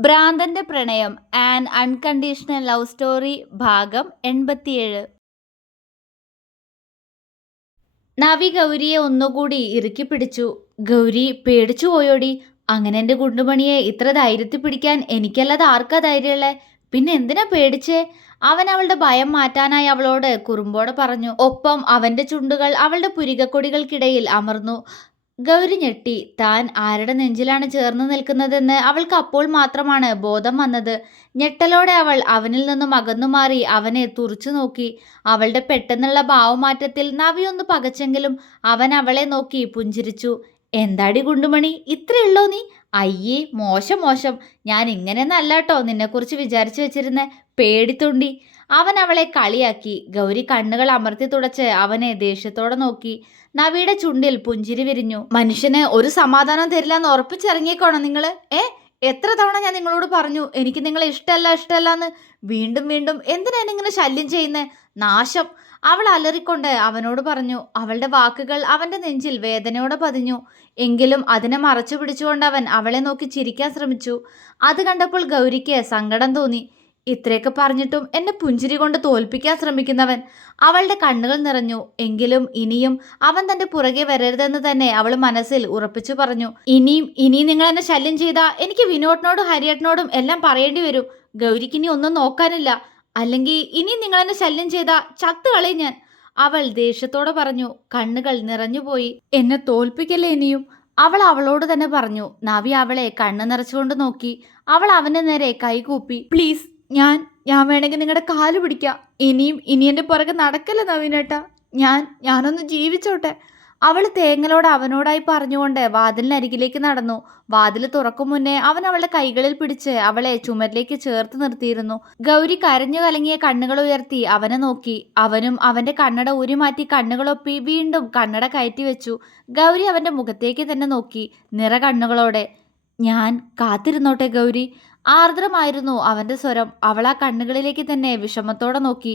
ഭ്രാന്തന്റെ പ്രണയം and unconditional love story ഭാഗം എൺപത്തിയേഴ്. നവി ഗൗരിയെ ഒന്നുകൂടി ഇറുക്കി പിടിച്ചു. ഗൗരി പേടിച്ചു പോയോടി. അങ്ങനെ എന്റെ ഗുണ്ടുമണിയെ ഇത്ര ധൈര്യത്തിൽ പിടിക്കാൻ എനിക്കല്ലാതെ ആർക്കാ ധൈര്യമുള്ളേ? പിന്നെ എന്തിനാ പേടിച്ചേ? അവൻ അവളുടെ ഭയം മാറ്റാനായി അവളോട് കുറുമ്പോടെ പറഞ്ഞു. ഒപ്പം അവന്റെ ചുണ്ടുകൾ അവളുടെ പുരികക്കൊടികൾക്കിടയിൽ അമർന്നു. ഗൗരി ഞെട്ടി. താൻ ആരുടെ നെഞ്ചിലാണ് ചേർന്ന് നിൽക്കുന്നതെന്ന് അവൾക്ക് അപ്പോൾ മാത്രമാണ് ബോധം വന്നത്. ഞെട്ടലോടെ അവൾ അവനിൽ നിന്നും അകന്നു മാറി അവനെ തുറച്ചു നോക്കി. അവളുടെ പെട്ടെന്നുള്ള ഭാവമാറ്റത്തിൽ നവിയൊന്ന് പകച്ചെങ്കിലും അവൻ അവളെ നോക്കി പുഞ്ചിരിച്ചു. എന്താടി ഗുണ്ടുമണി? ഇത്രയുള്ളോ നീ? അയ്യേ മോശം മോശം. ഞാൻ ഇങ്ങനെയൊന്നല്ല കേട്ടോ നിന്നെക്കുറിച്ച് വിചാരിച്ചു വെച്ചിരുന്ന. പേടിത്തുണ്ടി അവൻ അവളെ കളിയാക്കി. ഗൗരി കണ്ണുകൾ അമർത്തി തുടച്ച് അവനെ ദേഷ്യത്തോടെ നോക്കി. നവിയുടെ ചുണ്ടിൽ പുഞ്ചിരി വിരിഞ്ഞു. മനുഷ്യന് ഒരു സമാധാനം തരില്ല എന്ന് ഉറപ്പിച്ചിറങ്ങിയേക്കോണം നിങ്ങൾ ഏ എത്ര തവണ ഞാൻ നിങ്ങളോട് പറഞ്ഞു എനിക്ക് നിങ്ങളെ ഇഷ്ടമല്ല ഇഷ്ടമല്ല എന്ന് വീണ്ടും വീണ്ടും എന്തിനാണ് ഇങ്ങനെ ശല്യം ചെയ്യുന്നത് നാശം. അവൾ അലറിക്കൊണ്ട് അവനോട് പറഞ്ഞു അവളുടെ വാക്കുകൾ അവന്റെ നെഞ്ചിൽ വേദനയോടെ പതിഞ്ഞു. എങ്കിലും അതിനെ മറച്ചു പിടിച്ചുകൊണ്ട് അവൻ അവളെ നോക്കി ചിരിക്കാൻ ശ്രമിച്ചു. അത് കണ്ടപ്പോൾ ഗൗരിക്ക് സങ്കടം തോന്നി. ഇത്രയൊക്കെ പറഞ്ഞിട്ടും എന്നെ പുഞ്ചിരി കൊണ്ട് തോൽപ്പിക്കാൻ ശ്രമിക്കുന്നവൻ അവളുടെ കണ്ണുകൾ നിറഞ്ഞു. എങ്കിലും ഇനിയും അവൻ തന്റെ പുറകെ വരരുതെന്ന് തന്നെ അവൾ മനസ്സിൽ ഉറപ്പിച്ചു പറഞ്ഞു. ഇനിയും ഇനിയും നിങ്ങൾ എന്നെ ശല്യം ചെയ്താൽ എനിക്ക് വിനോദിനോടും ഹരിയേട്ടനോടും എല്ലാം പറയേണ്ടി വരും. ഗൗരിക്ക് ഇനി ഒന്നും നോക്കാനില്ല. അല്ലെങ്കിൽ ഇനി നിങ്ങളെന്നെ ശല്യം ചെയ്ത ചത്തുകളെ ഞാൻ. അവൾ ദേഷ്യത്തോടെ പറഞ്ഞു കണ്ണുകൾ നിറഞ്ഞുപോയി എന്നെ തോൽപ്പിക്കല്ലേ ഇനിയും? അവൾ അവളോട് തന്നെ പറഞ്ഞു നവി അവളെ കണ്ണു നിറച്ചുകൊണ്ട് നോക്കി. അവൾ അവന്റെ നേരെ കൈകൂപ്പി പ്ലീസ് ഞാൻ ഞാൻ വേണമെങ്കിൽ നിങ്ങളുടെ കാൽ പിടിക്കാം. ഇനിയും ഇനി എന്റെ പുറകെ നടക്കല്ലേ നവീനേട്ടാ? ഞാൻ ഞാനൊന്ന് ജീവിച്ചോട്ടെ. അവൾ തേങ്ങലോട് അവനോടായി പറഞ്ഞുകൊണ്ട് വാതിലിനരികിലേക്ക് നടന്നു. വാതിൽ തുറക്കും മുന്നേ അവൻ അവളുടെ കൈകളിൽ പിടിച്ച് അവളെ ചുമരിലേക്ക് ചേർത്ത് നിർത്തിയിരുന്നു. ഗൗരി കരഞ്ഞു കലങ്ങിയ കണ്ണുകൾ ഉയർത്തി അവനെ നോക്കി. അവനും അവന്റെ കണ്ണട ഊരിമാറ്റി കണ്ണുകളൊപ്പി വീണ്ടും കണ്ണട കയറ്റി വെച്ചു. ഗൗരി അവന്റെ മുഖത്തേക്ക് തന്നെ നോക്കി നിറ കണ്ണുകളോടെ. ഞാൻ കാത്തിരുന്നോട്ടെ ഗൗരി? ആർദ്രമായിരുന്നു അവന്റെ സ്വരം. അവൾ ആ കണ്ണുകളിലേക്ക് തന്നെ വിഷമത്തോടെ നോക്കി.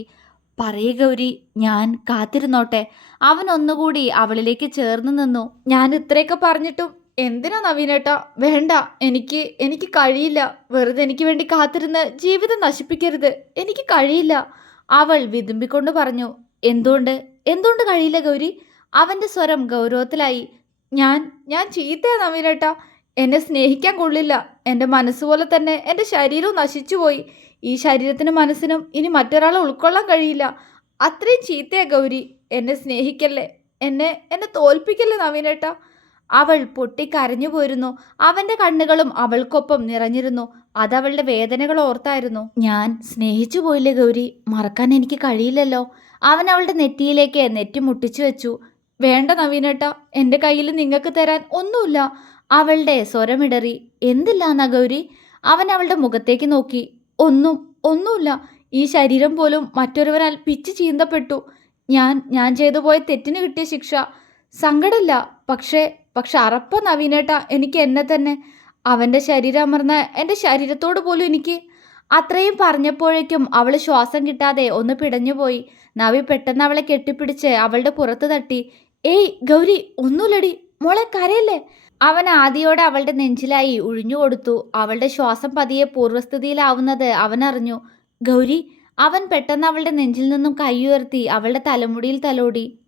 പറയ ഗൗരി ഞാൻ കാത്തിരുന്നോട്ടെ. അവൻ ഒന്നുകൂടി അവളിലേക്ക് ചേർന്ന് നിന്നു. ഞാൻ ഇത്രയൊക്കെ പറഞ്ഞിട്ടും എന്തിനാ നവീനേട്ടാ? വേണ്ട എനിക്ക് എനിക്ക് കഴിയില്ല. വെറുതെ എനിക്ക് വേണ്ടി കാത്തിരുന്ന് ജീവിതം നശിപ്പിക്കരുത്. എനിക്ക് കഴിയില്ല. അവൾ വിതുമ്പിക്കൊണ്ട് പറഞ്ഞു എന്തുകൊണ്ട്? എന്തുകൊണ്ട് കഴിയില്ല ഗൗരി? അവന്റെ സ്വരം ഗൗരവത്തിലായി. ഞാൻ ഞാൻ ചീത്തയാ നവീനേട്ടാ. എന്നെ സ്നേഹിക്കാൻ കൊള്ളില്ല. എന്റെ മനസ്സുപോലെ തന്നെ എന്റെ ശരീരവും നശിച്ചുപോയി. ഈ ശരീരത്തിനും മനസ്സിനും ഇനി മറ്റൊരാളെ ഉൾക്കൊള്ളാൻ കഴിയില്ല. അത്രയും ചീത്തയാ ഗൗരി. എന്നെ സ്നേഹിക്കല്ലേ? എന്നെ എന്നെ തോൽപ്പിക്കല്ലേ നവീനേട്ട? അവൾ പൊട്ടിക്കരഞ്ഞു പോയിരുന്നു അവന്റെ കണ്ണുകളും അവൾക്കൊപ്പം നിറഞ്ഞിരുന്നു. അതവളുടെ വേദനകൾ ഓർത്തായിരുന്നു. ഞാൻ സ്നേഹിച്ചു പോയില്ലേ ഗൗരി? മറക്കാൻ എനിക്ക് കഴിയില്ലല്ലോ. അവൻ അവളുടെ നെറ്റിയിലേക്ക് നെറ്റി മുട്ടിച്ചു വെച്ചു. വേണ്ട നവീനേട്ട എന്റെ കയ്യിൽ നിങ്ങൾക്ക് തരാൻ ഒന്നുമില്ല. അവളുടെ സ്വരമിടറി. എന്തില്ലാന്നാ ഗൗരി? അവൻ അവളുടെ മുഖത്തേക്ക് നോക്കി. ഒന്നും ഒന്നുമില്ല. ഈ ശരീരം പോലും മറ്റൊരുവരാൽ പിച്ച് ചീന്തപ്പെട്ടു. ഞാൻ ഞാൻ ചെയ്തു പോയ തെറ്റിന് കിട്ടിയ ശിക്ഷ. സങ്കടമില്ല പക്ഷേ പക്ഷെ അറപ്പ നവീനേട്ട എനിക്ക് എന്നെ തന്നെ. അവന്റെ ശരീരം അമർന്ന എന്റെ ശരീരത്തോട് പോലും എനിക്ക്. അത്രയും പറഞ്ഞപ്പോഴേക്കും അവൾ ശ്വാസം കിട്ടാതെ ഒന്ന് പിടഞ്ഞുപോയി. നവി പെട്ടെന്ന് അവളെ കെട്ടിപ്പിടിച്ച് അവളുടെ പുറത്ത് തട്ടി. ഏയ് ഗൗരി ഒന്നുമില്ലടി. മോളെ കരയല്ലേ? അവൻ ആദിയോടെ അവളുടെ നെഞ്ചിലായി ഉഴിഞ്ഞുകൊടുത്തു അവളുടെ ശ്വാസം പതിയെ പൂർവസ്ഥിതിയിലാവുന്നത് അവൻ അറിഞ്ഞു. ഗൗരി അവൻ പെട്ടെന്ന് അവളുടെ നെഞ്ചിൽ നിന്നും കൈയുയർത്തി അവളുടെ തലമുടിയിൽ തലോടി.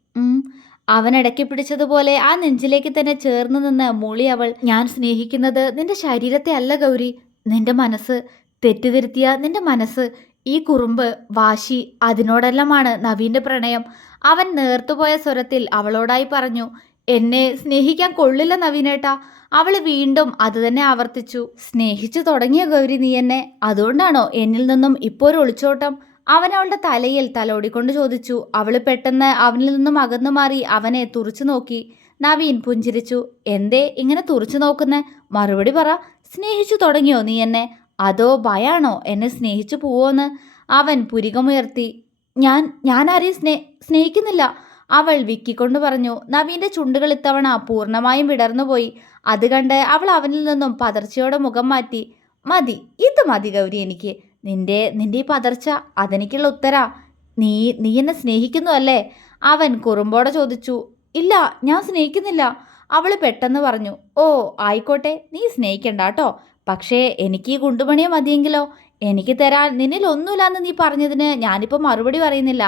അവൻ ഇടയ്ക്ക് പിടിച്ചതുപോലെ ആ നെഞ്ചിലേക്ക് തന്നെ ചേർന്ന് നിന്ന് മൂളി അവൾ. ഞാൻ സ്നേഹിക്കുന്നത് നിന്റെ ശരീരത്തെ അല്ല ഗൗരി. നിന്റെ മനസ്സ്. തെറ്റുതിരുത്തിയ നിന്റെ മനസ്സ്. ഈ കുറുമ്പ് വാശി അതിനോടെല്ലാമാണ് നവീന്റെ പ്രണയം. അവൻ നേർത്തുപോയ സ്വരത്തിൽ അവളോടായി പറഞ്ഞു എന്നെ സ്നേഹിക്കാൻ കൊള്ളില്ല നവീനേട്ടാ. അവൾ വീണ്ടും അത് തന്നെ ആവർത്തിച്ചു. സ്നേഹിച്ചു തുടങ്ങിയ ഗൗരി നീ എന്നെ. അതുകൊണ്ടാണോ എന്നിൽ നിന്നും ഇപ്പോൾ ഒരു ഒളിച്ചോട്ടം? അവൻ അവളുടെ തലയിൽ തലോടിക്കൊണ്ട് ചോദിച്ചു. അവൾ പെട്ടെന്ന് അവനിൽ നിന്നും അകന്നു മാറി അവനെ തുറച്ചു നോക്കി. നവീൻ പുഞ്ചിരിച്ചു. എന്തേ ഇങ്ങനെ തുറച്ചു നോക്കുന്നേ? മറുപടി പറ. സ്നേഹിച്ചു തുടങ്ങിയോ നീ എന്നെ? അതോ ഭയാണോ എന്നെ സ്നേഹിച്ചു പോവോന്ന്? അവൻ പുരികമുയർത്തി. ഞാൻ ഞാൻ ആരെയും സ്നേ സ്നേഹിക്കുന്നില്ല. അവൾ വിക്കിക്കൊണ്ട് പറഞ്ഞു നവീന്റെ ചുണ്ടുകൾ ഇത്തവണ പൂർണമായും വിടർന്നുപോയി. അത് കണ്ട് അവൾ അവനിൽ നിന്നും പതർച്ചയോടെ മുഖം മാറ്റി മതി ഇത് മതി ഗൗരി എനിക്ക്. നിന്റെ നിന്റെ ഈ പതർച്ച അതെനിക്കുള്ള ഉത്തര. നീ നീ എന്നെ സ്നേഹിക്കുന്നു അല്ലേ? അവൻ കുറുമ്പോടെ ചോദിച്ചു ഇല്ല ഞാൻ സ്നേഹിക്കുന്നില്ല. അവൾ പെട്ടെന്ന് പറഞ്ഞു ഓ ആയിക്കോട്ടെ നീ സ്നേഹിക്കണ്ട കേട്ടോ. പക്ഷേ എനിക്ക് ഈ ഗുണ്ടുമണിയെ മതിയെങ്കിലോ? എനിക്ക് തരാൻ നിന്നിൽ ഒന്നുമില്ലാന്ന് നീ പറഞ്ഞതിന് ഞാനിപ്പോൾ മറുപടി പറയുന്നില്ല.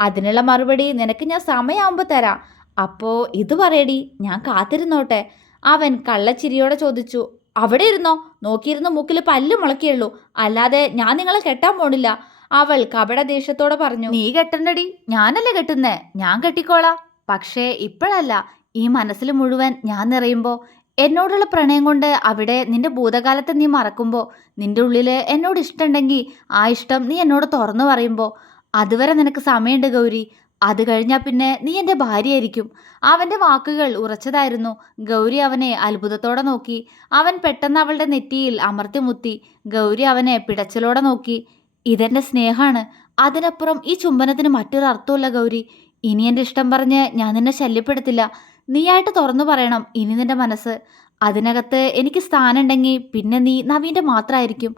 അതിനുള്ള മറുപടി നിനക്ക് ഞാൻ സമയമാകുമ്പോൾ തരാം. അപ്പോൾ ഇത് പറയടി ഞാൻ കാത്തിരുന്നോട്ടെ. അവൻ കള്ളച്ചിരിയോടെ ചോദിച്ചു അവിടെ ഇരുന്നോ? നോക്കിയിരുന്ന മൂക്കിൽ പല്ല് മുളക്കിയുള്ളൂ അല്ലാതെ ഞാൻ നിങ്ങളെ കെട്ടാൻ പോണില്ല. അവൾ കപട ദേഷ്യത്തോടെ പറഞ്ഞു നീ കെട്ടണ്ടടി. ഞാനല്ലേ കെട്ടുന്നേ? ഞാൻ കെട്ടിക്കോളാം. പക്ഷേ ഇപ്പോഴല്ല ഈ മനസ്സിൽ മുഴുവൻ ഞാൻ നിറയുമ്പോൾ എന്നോടുള്ള പ്രണയം കൊണ്ട് അവിടെ നിന്റെ ഭൂതകാലത്തെ നീ മറക്കുമ്പോൾ നിന്റെ ഉള്ളിൽ എന്നോട് ഇഷ്ടമുണ്ടെങ്കിൽ ആ ഇഷ്ടം നീ എന്നോട് തുറന്നു പറയുമ്പോൾ അതുവരെ നിനക്ക് സമയമുണ്ട് ഗൗരി. അത് കഴിഞ്ഞാൽ പിന്നെ നീ എന്റെ ഭാര്യയായിരിക്കും. അവന്റെ വാക്കുകൾ ഉറച്ചതായിരുന്നു. ഗൗരി അവനെ അത്ഭുതത്തോടെ നോക്കി. അവൻ പെട്ടെന്ന് അവളുടെ നെറ്റിയിൽ അമർത്തിമുത്തി ഗൗരി അവനെ പിടച്ചലോടെ നോക്കി. ഇതെന്റെ സ്നേഹമാണ് അതിനപ്പുറം ഈ ചുംബനത്തിന് മറ്റൊരു അർത്ഥമില്ല ഗൗരി. ഇനി എന്റെ ഇഷ്ടം പറഞ്ഞ് ഞാൻ നിന്നെ ശല്യപ്പെടുത്തില്ല. നീയായിട്ട് തുറന്നു പറയണം ഇനി നിന്റെ മനസ്സ്. അതിനകത്ത് എനിക്ക് സ്ഥാനമുണ്ടെങ്കിൽ പിന്നെ നീ നവീന്റെ മാത്രമായിരിക്കും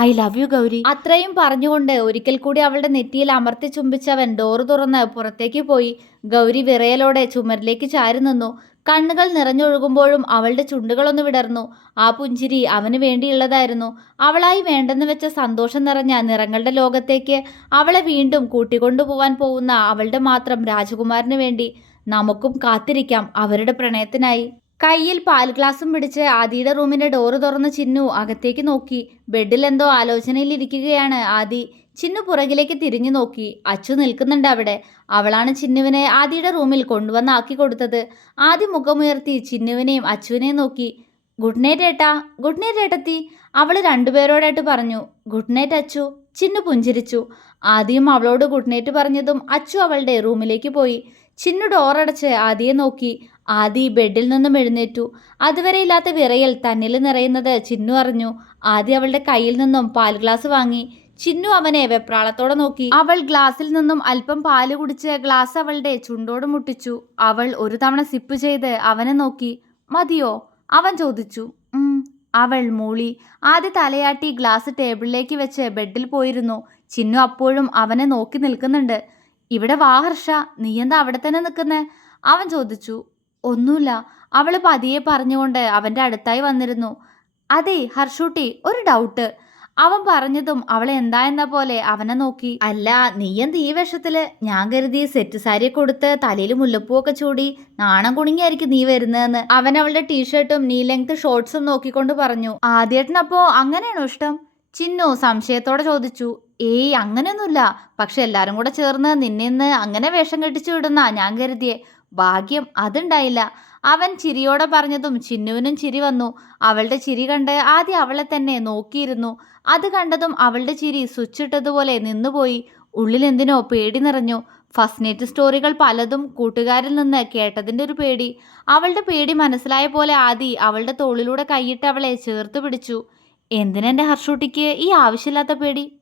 ഐ ലവ് യു ഗൗരി. അത്രയും പറഞ്ഞുകൊണ്ട് ഒരിക്കൽ കൂടി അവളുടെ നെറ്റിയിൽ അമർത്തി ചുംബിച്ചവൻ ഡോറ് തുറന്ന് പുറത്തേക്ക് പോയി. ഗൗരി വിറയലോടെ ചുമരിലേക്ക് ചാരി നിന്നു. കണ്ണുകൾ നിറഞ്ഞൊഴുകുമ്പോഴും അവളുടെ ചുണ്ടുകളൊന്ന് വിടർന്നു. ആ പുഞ്ചിരി അവന് വേണ്ടിയുള്ളതായിരുന്നു. അവളായി വേണ്ടെന്ന് വെച്ച സന്തോഷം നിറഞ്ഞ നിറങ്ങളുടെ ലോകത്തേക്ക് അവളെ വീണ്ടും കൂട്ടിക്കൊണ്ടുപോവാൻ പോകുന്ന അവളുടെ മാത്രം രാജകുമാരന് വേണ്ടി നമുക്കും കാത്തിരിക്കാം അവരുടെ പ്രണയത്തിനായി. കയ്യിൽ പാൽ ഗ്ലാസും പിടിച്ച് ആദിയുടെ റൂമിന്റെ ഡോറ് തുറന്ന് ചിന്നു അകത്തേക്ക് നോക്കി. ബെഡിൽ എന്തോ ആലോചനയിലിരിക്കുകയാണ് ആദി. ചിന്നു പുറകിലേക്ക് തിരിഞ്ഞു നോക്കി. അച്ചു നിൽക്കുന്നുണ്ട് അവിടെ. അവളാണ് ചിന്നുവിനെ ആദിയുടെ റൂമിൽ കൊണ്ടുവന്ന് ആക്കി കൊടുത്തത്. ആദി മുഖമുയർത്തി ചിന്നുവിനെയും അച്ചുവിനെയും നോക്കി. ഗുഡ് നൈറ്റ് ഏട്ടാ. ഗുഡ് നൈറ്റ് ഏട്ടത്തി. അവൾ രണ്ടുപേരോടായിട്ട് പറഞ്ഞു. Good night Achu. ചിന്നു പുഞ്ചിരിച്ചു. ആദ്യം അവളോട് ഗുഡ് നൈറ്റ് പറഞ്ഞതും അച്ചു അവളുടെ റൂമിലേക്ക് പോയി. ചിന്നു ഡോറടച്ച് ആദിയെ നോക്കി. ആദി ബെഡിൽ നിന്നും എഴുന്നേറ്റു. അതുവരെ ഇല്ലാത്ത വിറയൽ തന്നിൽ നിറയുന്നത് ചിന്നു അറിഞ്ഞു. ആദി അവളുടെ കയ്യിൽ നിന്നും പാൽ ഗ്ലാസ് വാങ്ങി. ചിന്നു അവനെ വെപ്രാളത്തോടെ നോക്കി. അവൾ ഗ്ലാസിൽ നിന്നും അല്പം പാൽ കുടിച്ച് ഗ്ലാസ് അവളുടെ ചുണ്ടോട് മുട്ടിച്ചു. അവൾ ഒരു തവണ സിപ്പ് ചെയ്ത് അവനെ നോക്കി. മതിയോ? അവൻ ചോദിച്ചു. അവൾ മൂളി. ആദ്യ തലയാട്ടി ഗ്ലാസ് ടേബിളിലേക്ക് വെച്ച് ബെഡിൽ പോയിരുന്നു. ചിന്നു അപ്പോഴും അവനെ നോക്കി നിൽക്കുന്നുണ്ട്. ഇവിടെ വാ ഹർഷ. നീ എന്താ അവിടെ തന്നെ നിൽക്കുന്നേ? അവൻ ചോദിച്ചു. ഒന്നുമില്ല. അവൾ പതിയെ പറഞ്ഞുകൊണ്ട് അവന്റെ അടുത്തായി വന്നിരുന്നു. അതെ ഹർഷൂട്ടി ഒരു ഡൗട്ട് അവൻ പറഞ്ഞതും അവൾ എന്താ എന്ന പോലെ അവനെ നോക്കി. അല്ല നീ എന്ത് ഈ വേഷത്തിൽ? ഞാൻ കരുതി സെറ്റ് സാരി കൊടുത്ത് തലയിൽ മുല്ലപ്പൂവൊക്കെ ചൂടി നാണം കുണുങ്ങിയായിരിക്കും നീ വരുന്നതെന്ന്. അവൻ അവളുടെ ടീഷർട്ടും നീ ലെങ്ത് ഷോർട്സും നോക്കിക്കൊണ്ട് പറഞ്ഞു. ആദ്യേട്ടനപ്പോ അങ്ങനെയാണോ ഇഷ്ടം? ചിന്നു സംശയത്തോടെ ചോദിച്ചു. ഏയ് അങ്ങനെയൊന്നുമില്ല. പക്ഷെ എല്ലാരും കൂടെ ചേർന്ന് നിന്നെ ഇന്ന് അങ്ങനെ വേഷം കെട്ടിച്ചു വിടുന്ന ഞാൻ കരുതിയേ. ഭാഗ്യം അതുണ്ടായില്ല. അവൻ ചിരിയോടെ പറഞ്ഞതും ചിന്നുവിനും ചിരി വന്നു. അവളുടെ ചിരി കണ്ട് ആദ്യം അവളെ തന്നെ നോക്കിയിരുന്നു. അത് കണ്ടതും അവളുടെ ചിരി സ്വിച്ചിട്ടതുപോലെ നിന്നുപോയി. ഉള്ളിലെന്തിനോ പേടി നിറഞ്ഞു. ഫസ്റ്റ് സ്റ്റോറികൾ പലതും കൂട്ടുകാരിൽ നിന്ന് കേട്ടതിന്റെ ഒരു പേടി. അവളുടെ പേടി മനസ്സിലായ പോലെ ആദി അവളുടെ തോളിലൂടെ കൈയിട്ട് അവളെ ചേർത്ത് പിടിച്ചു. എന്തിനെന്റെ ഹർഷൂട്ടിക്ക് ഈ ആവശ്യമില്ലാത്ത പേടി?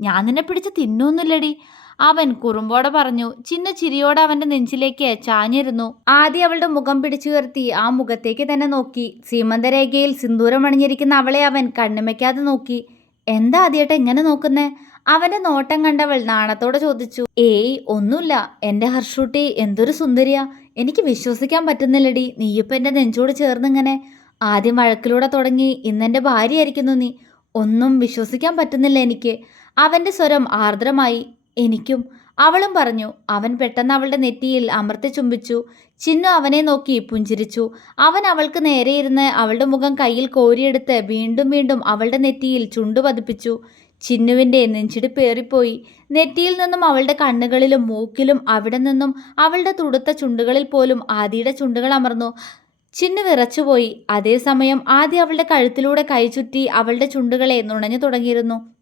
ഞാൻ നിന്നെ പിടിച്ച് തിന്നൊന്നുമില്ലടി. അവൻ കുറുമ്പോടെ പറഞ്ഞു ചിന്ന ചിരിയോടെ അവന്റെ നെഞ്ചിലേക്ക് ചാഞ്ഞിരുന്നു. ആദ്യം അവളുടെ മുഖം പിടിച്ചുയർത്തി ആ മുഖത്തേക്ക് തന്നെ നോക്കി. സീമന്തരേഖയിൽ സിന്ദൂരം അണിഞ്ഞിരിക്കുന്ന അവളെ അവൻ കണ്ണുമയ്ക്കാതെ നോക്കി. എന്താ ആദ്യമായിട്ട് എങ്ങനെ നോക്കുന്നേ? അവന്റെ നോട്ടം കണ്ടവൾ നാണത്തോടെ ചോദിച്ചു ഏയ് ഒന്നുമില്ല. എന്റെ ഹർഷൂട്ടി എന്തൊരു സുന്ദരിയാ. എനിക്ക് വിശ്വസിക്കാൻ പറ്റുന്നില്ലടി. നീയിപ്പോ എന്റെ നെഞ്ചോട് ചേർന്നിങ്ങനെ. ആദ്യം വഴക്കിലൂടെ തുടങ്ങി ഇന്നെന്റെ ഭാര്യയായിരിക്കുന്നു നീ. ഒന്നും വിശ്വസിക്കാൻ പറ്റുന്നില്ല എനിക്ക്. അവന്റെ സ്വരം ആർദ്രമായി. എനിക്കും. അവളും പറഞ്ഞു അവൻ പെട്ടെന്ന് അവളുടെ നെറ്റിയിൽ അമർത്തി ചുംബിച്ചു. ചിന്നു അവനെ നോക്കി പുഞ്ചിരിച്ചു. അവൻ അവൾക്ക് നേരെ ഇരുന്ന് അവളുടെ മുഖം കയ്യിൽ കോരിയെടുത്ത് വീണ്ടും വീണ്ടും അവളുടെ നെറ്റിയിൽ ചുണ്ടു പതിപ്പിച്ചു. ചിന്നുവിന്റെ നെഞ്ചിടിപ്പേറിപ്പോയി നെറ്റിയിൽ നിന്നും അവളുടെ കണ്ണുകളിലും മൂക്കിലും അവിടെ നിന്നും അവളുടെ തുടുത്ത ചുണ്ടുകളിൽ പോലും ആദിയുടെ ചുണ്ടുകൾ അമർന്നു. ചിന്നു വിറച്ചുപോയി. അതേസമയം ആദ്യം അവളുടെ കഴുത്തിലൂടെ കൈ ചുറ്റി അവളുടെ ചുണ്ടുകളെ നുണഞ്ഞു തുടങ്ങിയിരുന്നു.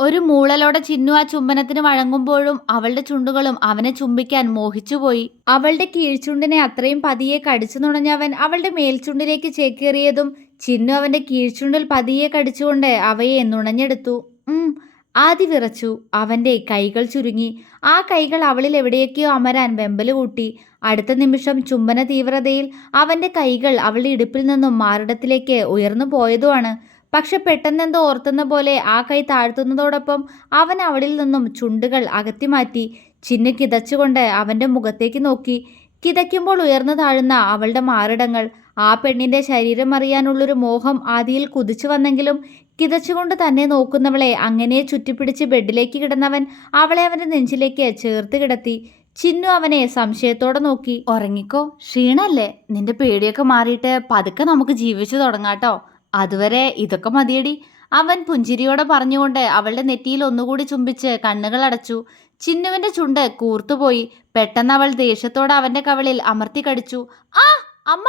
ഒരു മൂളലോടെ ചിന്നു ആ ചുംബനത്തിന് വഴങ്ങുമ്പോഴും അവളുടെ ചുണ്ടുകളും അവനെ ചുംബിക്കാൻ മോഹിച്ചുപോയി അവളുടെ കീഴ്ചുണ്ടിനെ അത്രയും പതിയെ കടിച്ചു നുണഞ്ഞവൻ അവളുടെ മേൽചുണ്ടിലേക്ക് ചേക്കേറിയതും ചിന്നു അവന്റെ കീഴ്ചുണ്ടിൽ പതിയെ കടിച്ചുകൊണ്ട് അവയെ നുണഞ്ഞെടുത്തു. ഉം. ആദി വിറച്ചു. അവന്റെ കൈകൾ ചുരുങ്ങി. ആ കൈകൾ അവളിൽ എവിടെയൊക്കെയോ അമരാൻ വെമ്പൽ കൂട്ടി. അടുത്ത നിമിഷം ചുംബന തീവ്രതയിൽ അവന്റെ കൈകൾ അവളുടെ ഇടുപ്പിൽ നിന്നും മാറിടത്തിലേക്ക് ഉയർന്നു പോയതുമാണ്. പക്ഷെ പെട്ടെന്നെന്തോ ഓർത്തുന്ന പോലെ ആ കൈ താഴ്ത്തുന്നതോടൊപ്പം അവൻ അവളിൽ നിന്നും ചുണ്ടുകൾ അകത്തി മാറ്റി ചിന്നു കിതച്ചുകൊണ്ട് അവന്റെ മുഖത്തേക്ക് നോക്കി. കിതയ്ക്കുമ്പോൾ ഉയർന്നു താഴുന്ന അവളുടെ മാറിടങ്ങൾ ആ പെണ്ണിന്റെ ശരീരം അറിയാനുള്ളൊരു മോഹം ആദിയിൽ കുതിച്ചു വന്നെങ്കിലും കിതച്ചുകൊണ്ട് തന്നെ നോക്കുന്നവളെ അങ്ങനെ ചുറ്റിപ്പിടിച്ച് ബെഡിലേക്ക് കിടന്നവൻ അവളെ അവന്റെ നെഞ്ചിലേക്ക് ചേർത്ത് കിടത്തി. ചിന്നു അവനെ സംശയത്തോടെ നോക്കി. ഉറങ്ങിക്കോ ക്ഷീണല്ലേ? നിന്റെ പേടിയൊക്കെ മാറിയിട്ട് പതുക്കെ നമുക്ക് ജീവിച്ചു തുടങ്ങാട്ടോ. അതുവരെ ഇതൊക്കെ മതിയടി. അവൻ പുഞ്ചിരിയോടെ പറഞ്ഞുകൊണ്ട് അവളുടെ നെറ്റിയിൽ ഒന്നുകൂടി ചുംബിച്ച് കണ്ണുകൾ അടച്ചു. ചിന്നുവിന്റെ ചുണ്ട് കൂർത്തുപോയി. പെട്ടെന്ന് അവൾ ദേഷ്യത്തോടെ അവന്റെ കവളിൽ അമർത്തി കടിച്ചു. ആ അമ്മ.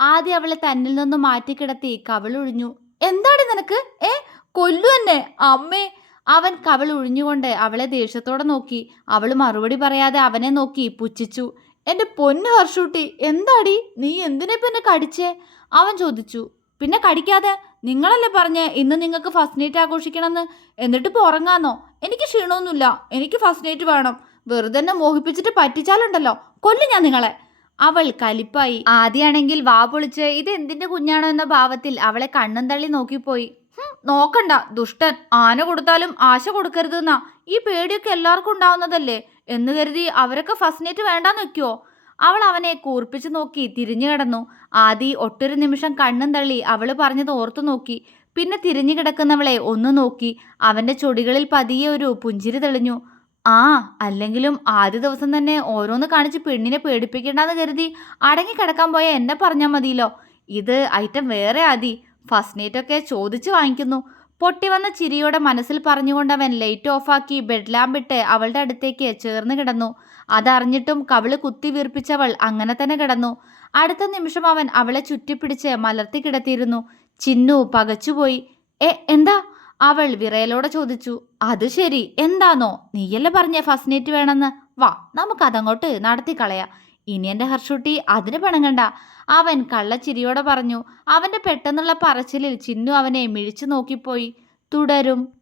ആദ്യം അവളെ തന്നിൽ നിന്ന് മാറ്റിക്കിടത്തി കവളൊഴിഞ്ഞു എന്താണ് നിനക്ക്? ഏ കൊല്ലു എന്നെ. അമ്മേ. അവൻ കവൾ ഒഴിഞ്ഞുകൊണ്ട് അവളെ ദേഷ്യത്തോടെ നോക്കി. അവൾ മറുപടി പറയാതെ അവനെ നോക്കി പുച്ഛിച്ചു. എന്റെ പൊന്നു ഹർഷൂട്ടി എന്താടി? നീ എന്തിനെ പിന്നെ കടിച്ചേ? അവൻ ചോദിച്ചു. പിന്നെ കടിക്കാതെ നിങ്ങളല്ലേ പറഞ്ഞ് ഇന്ന് നിങ്ങൾക്ക് ഫസ്റ്റ് നൈറ്റ് ആഘോഷിക്കണമെന്ന്? എന്നിട്ട് ഇപ്പോൾ ഉറങ്ങാന്നോ? എനിക്ക് ക്ഷീണമൊന്നുമില്ല. എനിക്ക് ഫസ്റ്റ് നൈറ്റ് വേണം. വെറുതെ എന്നെ മോഹിപ്പിച്ചിട്ട് പറ്റിച്ചാലുണ്ടല്ലോ. കൊല്ലു ഞാൻ നിങ്ങളെ. അവൾ കലിപ്പായി. ആദ്യമാണെങ്കിൽ വാ പൊളിച്ച് ഇത് എന്തിന്റെ കുഞ്ഞാണോ എന്ന ഭാവത്തിൽ അവളെ കണ്ണും തള്ളി നോക്കിപ്പോയി. നോക്കണ്ട. ദുഷ്ടൻ. ആന കൊടുത്താലും ആശ കൊടുക്കരുതെന്നാ. ഈ പേടിയൊക്കെ എല്ലാവർക്കും ഉണ്ടാവുന്നതല്ലേ? എന്ന് കരുതി അവരൊക്കെ ഫസ്റ്റ് നൈറ്റ് വേണ്ടാന്ന് വെക്കുവോ? അവൾ അവനെ കൂർപ്പിച്ചു നോക്കി തിരിഞ്ഞു കിടന്നു. ആദി ഒട്ടൊരു നിമിഷം കണ്ണും തള്ളി അവൾ പറഞ്ഞത് ഓർത്തു നോക്കി. പിന്നെ തിരിഞ്ഞു കിടക്കുന്നവളെ ഒന്ന് നോക്കി. അവന്റെ ചൊടികളിൽ പതിയെ ഒരു പുഞ്ചിരി തെളിഞ്ഞു. ആ അല്ലെങ്കിലും ആദ്യ ദിവസം തന്നെ ഓരോന്ന് കാണിച്ച് പെണ്ണിനെ പേടിപ്പിക്കേണ്ടെന്ന് കരുതി അടങ്ങി കിടക്കാൻ പോയ എന്നെ പറഞ്ഞാൽ മതിയല്ലോ. ഇത് ഐറ്റം വേറെ ആദി. ഫസ്റ്റ് നൈറ്റൊക്കെ ചോദിച്ചു വാങ്ങിക്കുന്നു. പൊട്ടി വന്ന ചിരിയോടെ മനസ്സിൽ പറഞ്ഞുകൊണ്ട് അവൻ ലൈറ്റ് ഓഫാക്കി ബെഡ് ലാമ്പിട്ട് അവളുടെ അടുത്തേക്ക് ചേർന്ന് കിടന്നു. അതറിഞ്ഞിട്ടും കവിൾ കുത്തി വീർപ്പിച്ചവൾ അങ്ങനെ തന്നെ കിടന്നു. അടുത്ത നിമിഷം അവൻ അവളെ ചുറ്റിപ്പിടിച്ച് മലർത്തി കിടത്തിയിരുന്നു. ചിന്നു പകച്ചുപോയി. എ എന്താ? അവൾ വിറയലോടെ ചോദിച്ചു. അത് ശരി. എന്താണോ നീയല്ലേ പറഞ്ഞ ഫസ്നേറ്റ് നൈറ്റ് വേണമെന്ന് വാ നമുക്കതങ്ങോട്ട് നടത്തി കളയാം ഇനി എന്റെ ഹർഷുട്ടി അതിന് പിണങ്ങണ്ട. അവൻ കള്ളച്ചിരിയോടെ പറഞ്ഞു. അവന്റെ പെട്ടെന്നുള്ള പറച്ചിലിൽ ചിന്നു അവനെ മിഴിച്ചു നോക്കിപ്പോയി. തുടരും.